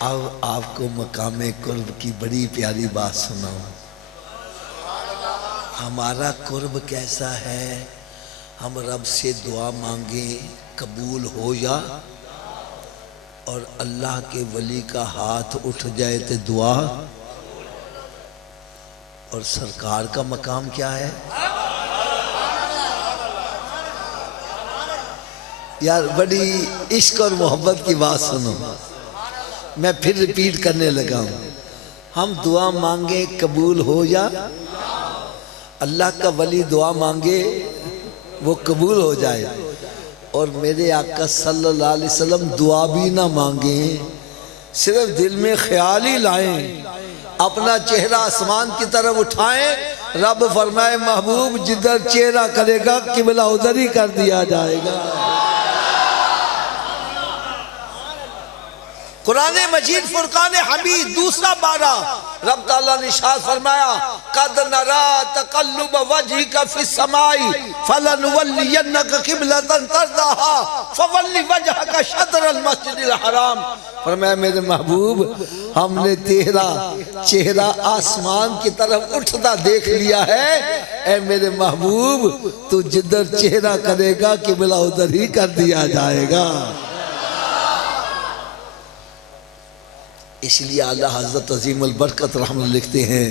अब आपको मकामे कुर्ब की बड़ी प्यारी बात सुनाऊं। हमारा कुर्ब कैसा है? हम रब से दुआ मांगे कबूल हो जा, और अल्लाह के वली का हाथ उठ जाए तो दुआ। और सरकार का मकाम क्या है यार? बड़ी इश्क और मोहब्बत की बात सुनो, मैं फिर रिपीट करने लगा हूं। हम दुआ मांगे कबूल हो जा, अल्लाह का वली दुआ मांगे वो कबूल हो जाए। और मेरे आका सल्लल्लाहु अलैहि वसल्लम दुआ भी ना मांगे, सिर्फ दिल में ख्याल ही लाएं, अपना चेहरा आसमान की तरफ उठाएं, रब फरमाए महबूब जिधर चेहरा करेगा किबला उधर ही कर दिया जाएगा। कुरान मजीद फुरकान हमीद दूसरा बारा रब ताला ने इरशाद फरमाया, कद नरा तकल्लुब वजहिका फिस समाई फलनुवल्लियन्नका क़िबलतन तरदाहा फवल्लि वजहका शतरल मस्जिदिल हराम। फरमाया मेरे महबूब हमने तेरा चेहरा आसमान की तरफ उठता देख लिया है। ऐ मेरे महबूब तू जिधर चेहरा करेगा किबला उधर ही कर दिया जाएगा। इसलिए आला हज़रत अज़ीमुल बरकत रहमत लिखते हैं,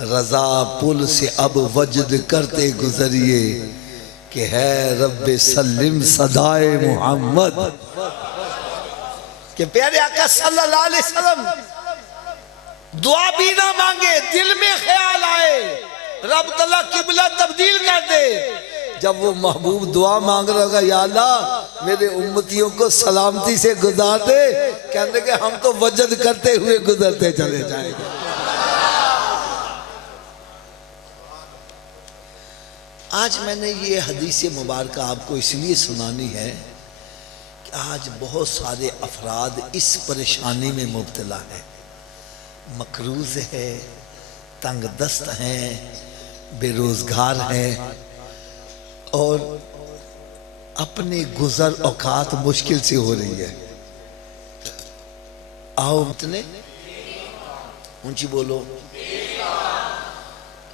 रज़ा पुल से अब वजद करते गुजरिए कि है रब्बे सल्लिम सदाए मोहम्मद। कि प्यारे आका सल्लल्लाहु अलैहि वसल्लम दुआ भी ना मांगे, दिल में ख्याल आए रब तआला किबला तब्दील कर दे। जब वो महबूब दुआ मांग रहा होगा, या अल्लाह मेरे उम्मतियों को सलामती से गुजार दे, कहने के हम तो वजद करते हुए गुजरते चले जाएंगे। आज मैंने ये हदीस मुबारक आपको इसलिए सुनानी है कि आज बहुत सारे अफराद इस परेशानी में मुब्तला है, मकरूज है, तंग दस्त हैं, बेरोजगार हैं और अपने गुजर औकात मुश्किल से हो रही है। आओ इतने ऊंची बोलो,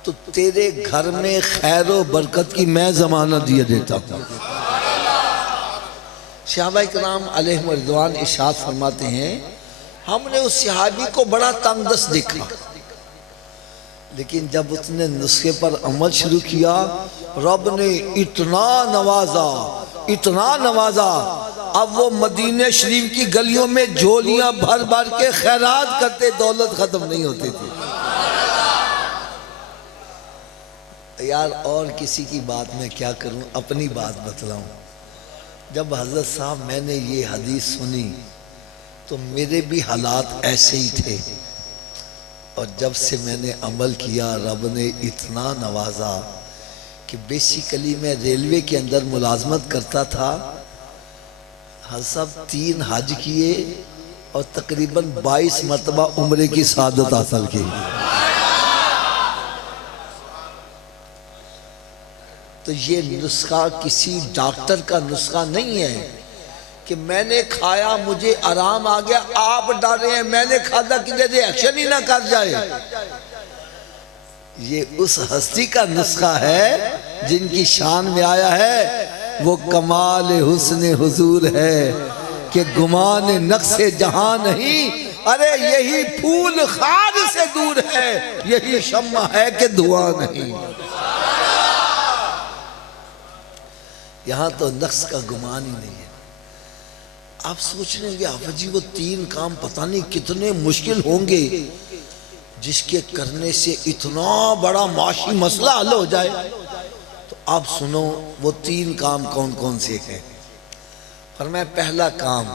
तो तेरे घर में खैर और बरकत की मैं जमानत दिए देता हूं। सहाबा इकराम अलैहिम रिज़वान इरशाद फरमाते हैं, हमने उस सहाबी को बड़ा तंगदस्त देखा, लेकिन जब उसने नुस्खे पर अमल शुरू किया, रब ने इतना नवाजा, इतना नवाजा, अब वो मदीने शरीफ की गलियों में झोलियां भर भर के खैरात करते, दौलत खत्म नहीं होती थी। यार और किसी की बात में क्या करूं, अपनी बात बतलाऊं। जब हजरत साहब मैंने ये हदीस सुनी तो मेरे भी हालात ऐसे ही थे, और जब से मैंने अमल किया रब ने इतना नवाजा कि बेसिकली मैं रेलवे के अंदर मुलाजमत करता था। हज़रत साहब 3 हज किए और तकरीबन 22 मरतबा उम्रे की सादत हासिल की। तो ये नुस्खा किसी डॉक्टर का नुस्खा नहीं है कि मैंने खाया मुझे आराम आ गया, आप डर रहे हैं मैंने खादा कि रिएक्शन ही ना कर जाए। ये उस हस्ती का नुस्खा है जिनकी शान में आया है, वो कमाल हुस्न हुजूर है कि गुमान नक्शे जहां नहीं, अरे यही फूल खाद से दूर है, यही शम्मा है कि धुआं नहीं। यहां तो नक्श का गुमान ही नहीं है। आप सोच रहे हैं आप जी वो 3 काम पता नहीं कितने मुश्किल होंगे जिसके करने से इतना बड़ा माशी मसला हल हो जाए। तो आप सुनो वो 3 काम कौन कौन से हैं। फरमाया पहला काम,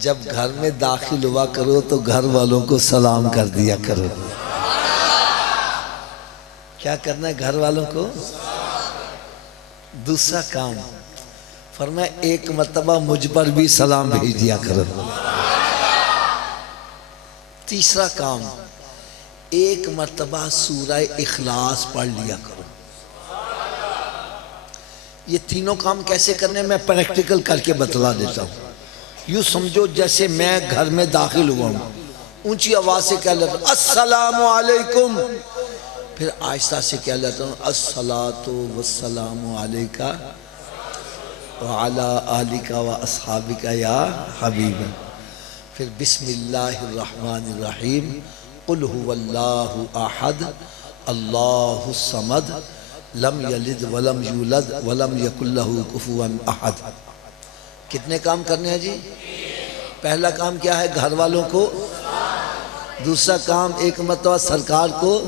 जब घर में दाखिल हुआ करो तो घर वालों को सलाम कर दिया करो। क्या करना है घर वालों को? दूसरा काम फरमाया एक मर्तबा मुझ पर भी सलाम भेज दिया करो। तीसरा काम, एक मर्तबा सूरह इखलास पढ़ लिया करो। ये तीनों काम कैसे करने मैं प्रैक्टिकल करके बतला देता हूँ। यूँ समझो जैसे मैं घर में दाखिल हुआ हूँ, ऊंची आवाज़ से कह लेता हूँ अस्सलामु अलैकुम, फिर आहिस्ता से कह लेता हूँ अस्सलातु वस्सलामु अलैका व अला आलिका व अस्हाबिका या हबीबा, फिर बिस्मिल्लाहिर्रहमानिर्रहीम कुल हुवल्लाहु अहद अल्लाहु समद लम यलिद वलम यूलद वलम यकुल लहू कुफुवन अहद। कितने काम करने हैं जी? पहला काम क्या है? घर वालों को। दूसरा काम एक मरतबा सरकार को।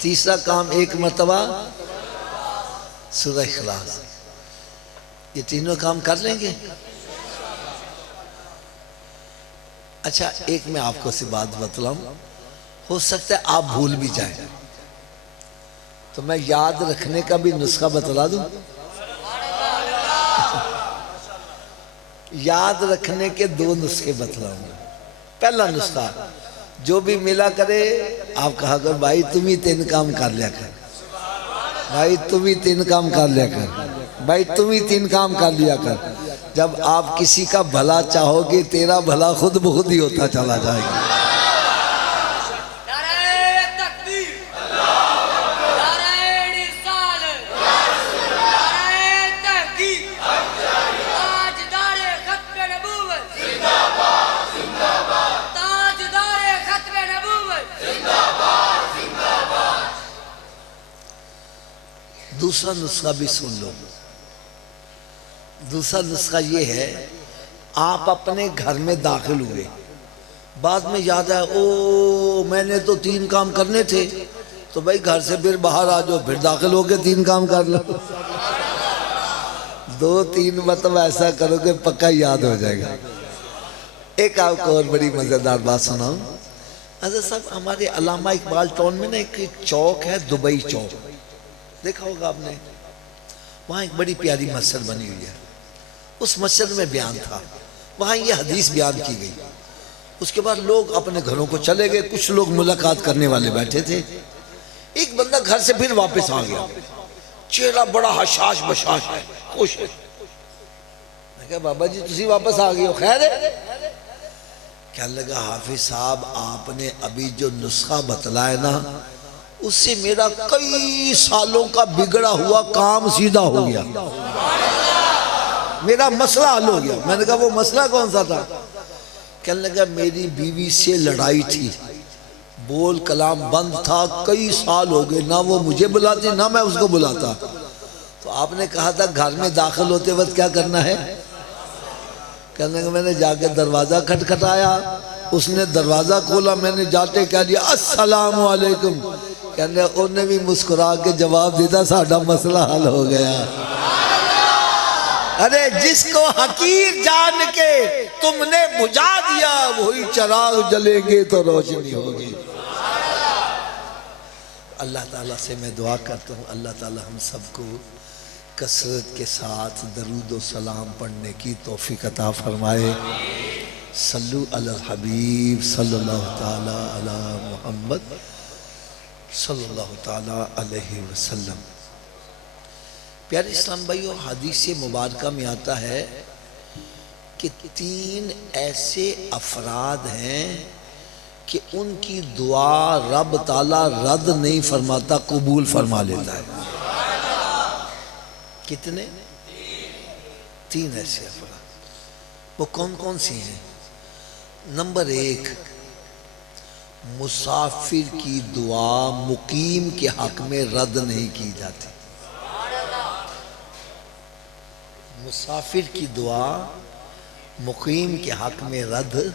तीसरा काम एक मरतबा सूरह इखलास। ये तीनों काम कर लेंगे? अच्छा, एक मैं आपको सी बात बतलाऊं, हो सकता है आप भूल भी जाएं, तो मैं याद रखने का भी नुस्खा बतला दूं। याद रखने के दो नुस्खे बतलाऊंगा। पहला नुस्खा, जो भी मिला करे आप कहा कर भाई तुम ही 3 काम कर लिया कर, भाई तुम ही 3 काम कर लिया कर, भाई तुम ही 3 काम कर लिया कर। जब आप किसी का भला चाहोगे, तेरा भला खुद ब खुद ही होता चला जाएगा। दूसरा नुस्खा भी सुन लो। दूसरा नुस्खा ये है, आप अपने घर में दाखिल हुए, बाद में याद है ओ मैंने तो 3 काम करने थे, तो भाई घर से फिर बाहर आ जाओ, फिर दाखिल होके 3 काम कर लो। 2-3 मतलब ऐसा करोगे पक्का याद हो जाएगा। एक आपको और बड़ी मजेदार बात सुनाऊं। अजय साहब, हमारे अल्लामा इकबाल टाउन में ना एक चौक है, दुबई चौक, देखा होगा आपने। वहाँ एक बड़ी प्यारी मस्जिद बनी हुई है। उस मस्जिद में बयान था, वहाँ ये हदीस बयान की गई। उसके बाद लोग अपने घरों को चले गए, कुछ लोग मुलाकात करने वाले बैठे थे। एक बंदा घर से फिर वापस आ गया, चेहरा बड़ा हशाश बशाश है, खुश है। मैं कहा बाबा जी तुसी वापस आ गए हो, खैर है? क्या लगा हाफिज साहब, आपने अभी जो नुस्खा बतलाया ना, उससे मेरा कई सालों का बिगड़ा हुआ काम सीधा हो गया, मेरा मसला हल हो गया। मैंने कहा वो मसला कौन सा था? कहने लगा मेरी बीवी से लड़ाई थी, बोल कलाम बंद था, कई साल हो गए, ना वो मुझे बुलाती ना मैं उसको बुलाता। तो आपने कहा था घर में दाखिल होते वक्त क्या करना है? कहने लगा मैंने जाके दरवाजा खटखटाया, उसने दरवाजा खोला, मैंने जाते कह दिया अस्सलाम वालेकुम। कहने उन्हें भी मुस्कुरा के जवाब देता साडा मसला हल हो गया। अरे जिसको हकीर जान के तुमने बुझा दिया, वही चिराग जलेंगे तो रोशनी होगी। अल्लाह ताला से मैं दुआ करता हूँ, अल्लाह ताला हम सबको कसरत के साथ दरूद व सलाम पढ़ने की तौफीक अता फरमाए। सल्लु अलल हबीब सल्लल्लाहु ताला अला मुहम्मद सल्लल्लाहु ताला अलैहि वसल्लम। प्यारे इस्लाम भाइयों, हदीस मुबारका में आता है कि 3 ऐसे अफराद हैं कि उनकी दुआ रब ताला रद्द नहीं फरमाता, कबूल फरमा लेता है। कितने? 3 ऐसे अफराद। वो कौन कौन सी हैं? नंबर 1, मुसाफिर की दुआ मुकीम के हक में रद्द नहीं की जाती। मुसाफिर की दुआ मुकीम के हक में रद्द।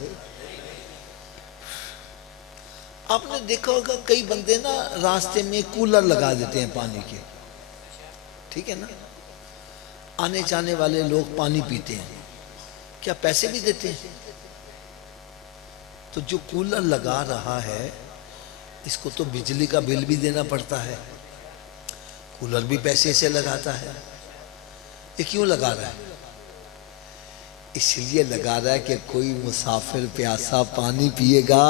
आपने देखा होगा कई बंदे ना रास्ते में कूलर लगा देते हैं पानी के, ठीक है ना, आने जाने वाले लोग पानी पीते हैं, क्या पैसे भी देते हैं? तो जो कूलर लगा रहा है इसको तो बिजली का बिल भी देना पड़ता है, कूलर भी पैसे से लगाता है। ये क्यों लगा रहा है? इसलिए लगा रहा है कि कोई मुसाफिर प्यासा पानी पिएगा,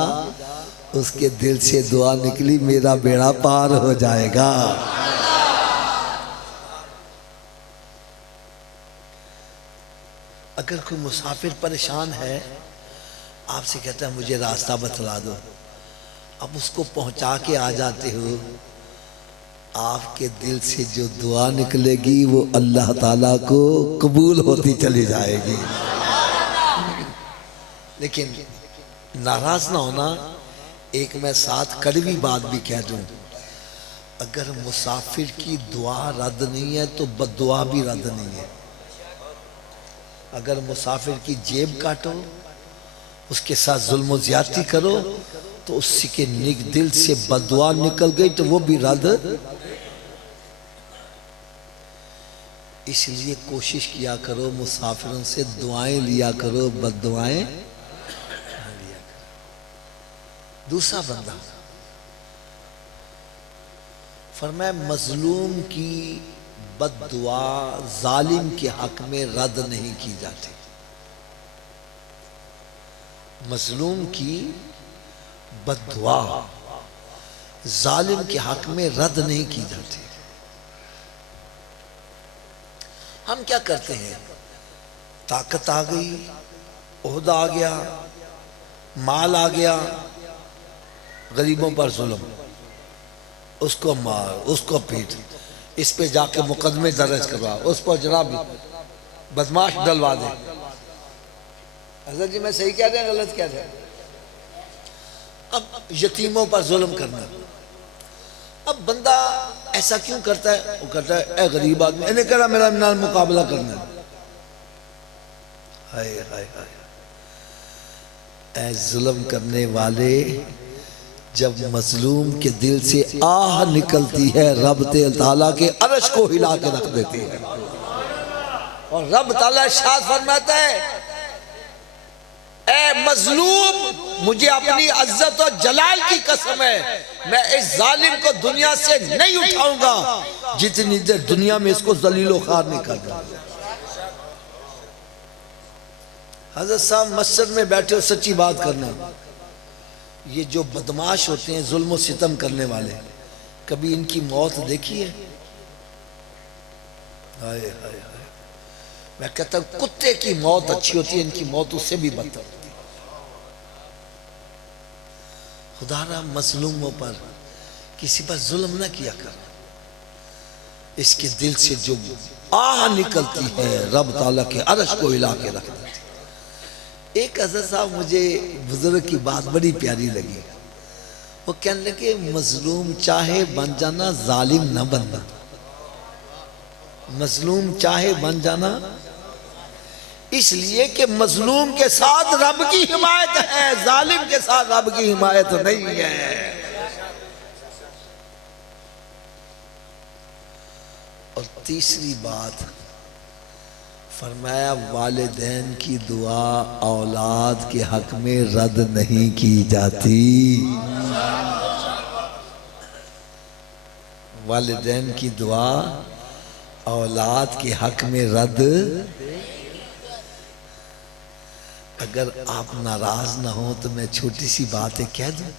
उसके दिल से दुआ निकली मेरा बेड़ा पार हो जाएगा। अगर कोई मुसाफिर परेशान है, आपसे कहता है मुझे रास्ता बतला दो, अब उसको पहुंचा के आ जाते हो, आपके दिल से जो दुआ निकलेगी वो अल्लाह ताला को कबूल होती चली जाएगी। लेकिन नाराज ना होना, एक मैं साथ कड़वी बात भी कह दूं, अगर मुसाफिर की दुआ रद्द नहीं है तो बद्दुआ भी रद्द नहीं है। अगर मुसाफिर की जेब काटो, उसके साथ जुल्म ज्यादती करो, तो उसी के दिल से बद्दुआ निकल गई तो वो भी रद्द। इसलिए कोशिश किया करो, मुसाफिरों से दुआएं लिया करो, बद्दुआएं ना लिया करो। दूसरा बंदा फरमाया मजलूम की बद्दुआ जालिम के हक में रद्द नहीं की जाती। मजलूम की बद्दुआ जालिम के हक में रद्द नहीं की जाती। हम क्या करते हैं, ताकत आ गई, ओहदा आ गया, माल आ गया, गरीबों पर जुल्म, उसको मार, उसको पीट, इस पे जाके मुकदमे दर्ज करवा, उस पर जनाब बदमाश डलवा दे। हज़रत जी मैं सही कह रहे हैं गलत कह रहे हैं? अब यतीमों पर जुल्म करना, अब बंदा ऐसा क्यों करता है? वो करता है ए गरीब आदमी, इन्हें कह रहा मेरा नाल मुकाबला करना है। हाय हाय हाय, ए जुल्म करने वाले, जब मजलूम के दिल से आह निकलती है, रब ताला के अर्श को हिला के रख देती है। और रब ताला इरशाद फरमाता है, ए मजलूम, मुझे अपनी इज्जत और जलाल की कसम है, मैं इस जालिम को दुनिया से नहीं उठाऊंगा जितनी देर दुनिया में इसको जलीलो खार नहीं कर दूंगा। हजरत साहब मस्जिद में बैठे हो, सच्ची बात करना, ये जो बदमाश होते हैं, जुल्म सितम करने वाले, कभी इनकी मौत देखी है? हाय हाय हाय, मैं कहता हूं कुत्ते की मौत अच्छी होती है, इनकी मौत उससे भी बदतर होती है। खुदारा मजलूमों पर, किसी पर जुल्म ना किया कर। इसके दिल से जो आह निकलती है, रब ताला के अर्श को हिला के रख देती है। एक हज़रत साहब, मुझे बुजुर्ग की बात बड़ी प्यारी लगी। वो कहने लगे मजलूम चाहे बन जाना, जालिम न बनना। मजलूम चाहे बन जाना, इसलिए कि मजलूम के साथ रब की हिमायत है, जालिम के साथ रब की हिमायत नहीं है। और तीसरी बात फरमाया, वालिदैन की दुआ औलाद के हक में रद्द नहीं की जाती। वालिदैन की दुआ औलाद के हक में रद्द। अगर आप नाराज ना हो तो मैं छोटी सी बातें कह दूं।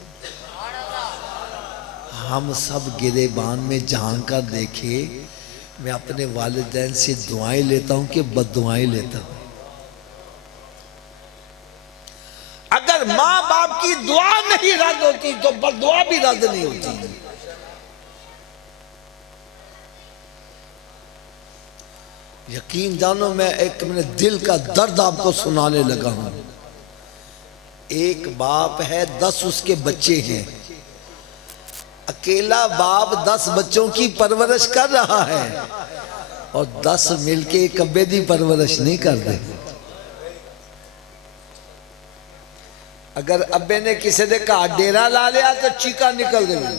हम सब गिरेबान में झांक कर देखे, मैं अपने वालिदैन से दुआएं लेता हूं कि बद्दुआएं लेता हूं। अगर माँ बाप की दुआ नहीं रद्द होती तो बद्दुआ भी रद्द नहीं होती। यकीन जानो, मैं एक अपने दिल का दर्द आपको सुनाने लगा हूं। एक बाप है, 10 उसके बच्चे हैं। अकेला बाप 10 बच्चों की परवरिश कर रहा है और 10 मिलके एक अब्बे की परवरिश नहीं करते। अगर अब्बे ने किसी ने घर डेरा ला लिया तो चीका निकल गई,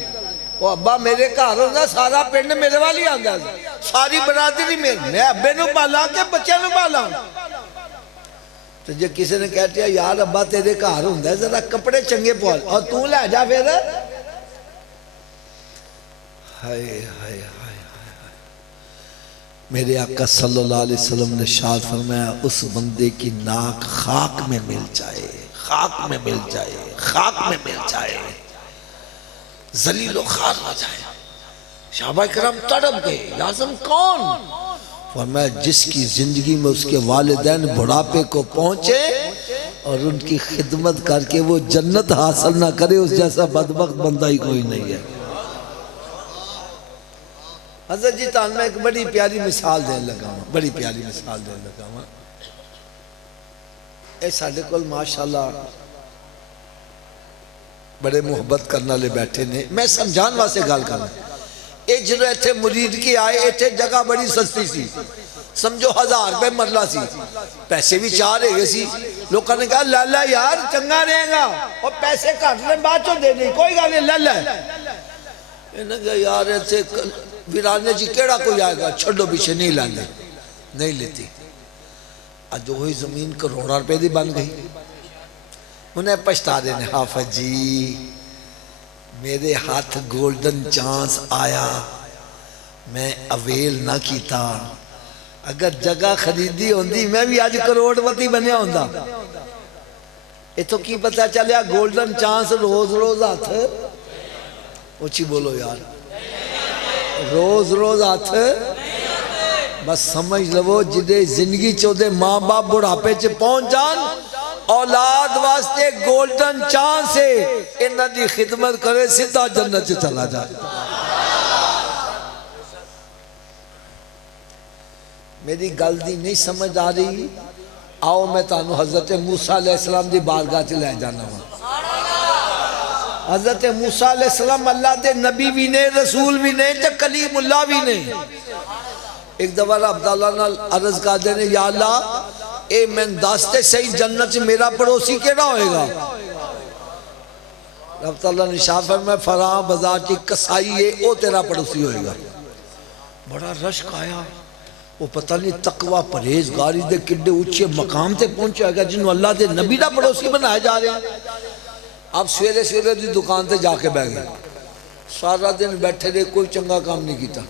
वो अब्बा मेरे घर होता, सारा पिंड मेरे वाल ही आता, सारी बरादरी मेरी, मैं अब्बे नूं पाला के बच्चों नूं पाला। तो जो किसी ने कह दिया यार अब्बा तेरे घर होंदा, जरा कपड़े चंगे पवा और तू लै जा फिर। हाय हाय हाय हाय, मेरे आका सल्लल्लाहु अलैहि वसल्लम ने इरशाद फरमाया, उस बंदे की नाक खाक में मिल जाए, खाक में मिल जाए, खाक में मिल जाए, जलीलो खार हो जाए। सहाबा किराम तड़प गए, लाज़िम कौन? फरमाया जिसकी जिंदगी में उसके वालिदैन बुढ़ापे को पहुंचे और उनकी खिदमत करके वो जन्नत हासिल ना करे, उस जैसा बदबख्त बंदा ही कोई नहीं है। हज़रत जी तान मैं एक बड़ी प्यारी मिसाल देने लगा हूं, बड़ी प्यारी मिसाल देने लगा हूं। ए साडे कोल माशाअल्लाह बड़े मुहब्बत करने ले बैठे ने। मैं समझाने वास्ते गल करना, ये जो इतने मुरीद के आए, इतने जगह बड़ी सस्ती सी, समझो 1000 रुपए मरला सी, पैसे भी 4 रहे सी। लोगों ने कहा ला ला यार चंगा रहेगा, और पैसे घट ले बाद चो दे, कोई गल नहीं ला ला। इन्हें कहा यार इतने वीराने जी केड़ा कोई आएगा, छोड़ो पीछे नहीं लाने, नहीं लेती। अज वही जमीन करोड़ों रुपए की बन गई। उन्हें पछता देने हाफिज जी मेरे हाथ गोल्डन चांस आया, मैं अवेल ना किया, अगर जगह खरीदी होंदी मैं भी अज करोड़पति बनया होंदा। इथों की पता चलिया गोल्डन चांस रोज रोज हाथ, उची बोलो यार, रोज रोज हाथ। बस समझ लो जिदे जिंदगी चोदे माँ बाप बुढ़ापे च पहुंच जान, औलाद वास्ते गोल्डन चांस है, इन्हां दी खिदमत करे सीधा जन्नत च चला जाए। मेरी गल दी नहीं समझ आ रही? आओ मैं तानू हजरत मूसा अलैहिस्सलाम दी बारगाह च ले जाना वा। हजरत मूसा अलैहिस्सलाम अल्लाह दे नबी भी ने, रसूल भी ने, ते कलीमुल्लाह भी ने। एक दफा अब्दुल्ला नाल अर्ज कर देने, या अल्लाह ए मैं दस ते सही जन्नत च मेरा पड़ोसी केड़ा होएगा? अब्दुल्ला ने शाह फरमाया फराह बाजार की कसाई है, वो तेरा पड़ोसी होएगा। बड़ा रश्क आया, वो पता नहीं तकवा परहेजगारी दे किड्डे उच्चे मकाम ते पहुंचेगा जिन्होंने अल्लाह के नबी का पड़ोसी बनाया जा रहा है। अब सवेरे सवेरे की दुकान से जाके बह गए, सारा दिन बैठे रहे, कोई चंगा काम नहीं किया।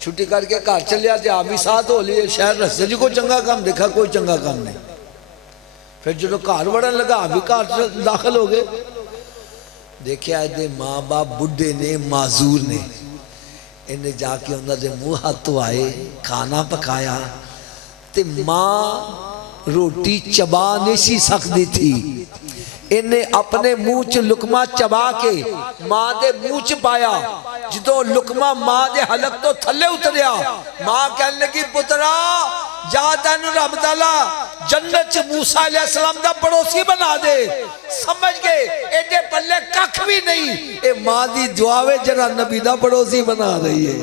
छुट्टी करके घर चलिया तो आप भी साथ हो लिए, शहर रस्ते जी कोई चंगा काम देखा, कोई चंगा काम नहीं। फिर जो घर बढ़न लगा आप भी घर दाखिल हो गए। देखिया ये माँ बाप बुढ़े ने, माजूर ने, इन्हें जाके उन्होंने मुँह हाथ धोआए, खाना पकाया, ते माँ रोटी चबा नहीं सी सकती थी। इन्हें अपने मुंह च लुकमा चबा के मां दे मुंह च पाया। जो लुकमा मां दे हलक तो थले उतरिया, मां कहने लगी पुत्रा जा तेन रब ताला जन्नत च मूसा अलैहिस्सलाम दा पड़ोसी बना दे। समझ गए एडे पल्ले कख भी नहीं, ए मां दी दुआ वे जरा नबी दा पड़ोसी बना रही है।